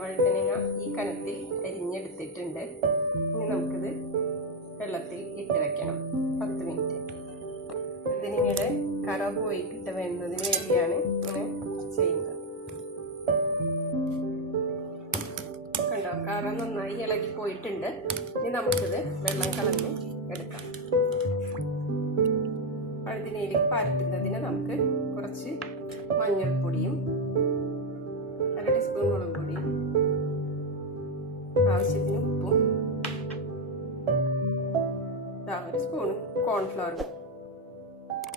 വഴുതനങ്ങ ഈ കനത്തിൽ അരിഞ്ഞെടുത്തിട്ടുണ്ട്. ഇനി നമുക്കിത് വെള്ളത്തിൽ ഇട്ട് വെക്കണം 10 മിനിറ്റ്. വഴുതനങ്ങയുടെ കറ പോയി കിട്ട വരുന്നതിന് വേണ്ടിയാണ് ഇങ്ങനെ ചെയ്യുന്നത്. കണ്ടോ, കറ നന്നായി ഇളകി പോയിട്ടുണ്ട്. ഇനി നമുക്കിത് വെള്ളം കളഞ്ഞ് എടുക്കാം. വഴുതനയിലേക്ക് പരട്ടുന്നതിന് നമുക്ക് കുറച്ച് മഞ്ഞൾപ്പൊടിയും 1 ടീസ്പൂൺ മുളക് പൊടിയും ആവശ്യത്തിന് ഉപ്പും 1 സ്പൂൺ കോൺഫ്ലവറും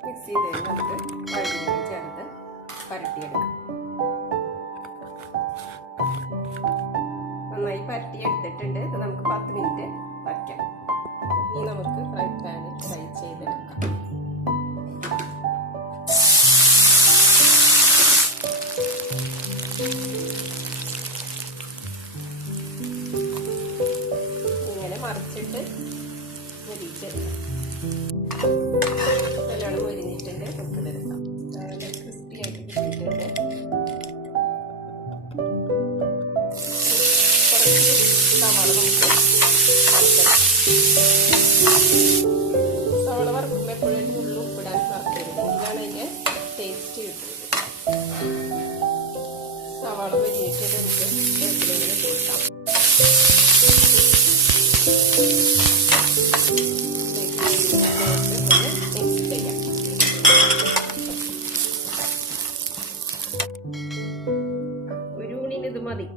മിക്സ് ചെയ്ത് നമുക്ക് വഴുതനങ്ങ ചേർത്ത് പരട്ടിയെടുക്കാം. നന്നായി പരട്ടിയെടുത്തിട്ടുണ്ട്. ഇത് നമുക്ക് 10 മിനിറ്റ് വയ്ക്കാം. ഇനി നമുക്ക് ഫ്രൈ പാനിൽ ഫ്രൈ ചെയ്തെടുക്കാം. ഇങ്ങനെ മറിച്ചിട്ട് മുരിച്ചെടുക്കാം. നല്ലോണം മുരിഞ്ഞിട്ടുണ്ട്. നമുക്കിതെടുക്കാം. നല്ല ക്രിസ്പി ആയിട്ട് കിട്ടിയിട്ടുണ്ട്. കുറച്ച് സവാള നമുക്ക് വറുത്തെടുക്കാം. സവാള വറുക്കുമ്പോൾ എപ്പോഴും ഉള്ളി ഉപ്പിടാൻ മറക്കരുത്. എങ്കിലാണ് അതിൻ്റെ ടേസ്റ്റ് കിട്ടുന്നത്. സവാള വരിയിട്ട് നമുക്ക് വേപ്പിലയിലേക്ക് ഇട്ട് കൊടുക്കാം. മിക്സ് ചെയ്യാം. ഒരു ഊണിന് ഇത് മതി.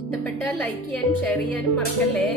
ഇഷ്ടപ്പെട്ടാൽ ലൈക്ക് ചെയ്യാനും ഷെയർ ചെയ്യാനും മറക്കല്ലേ.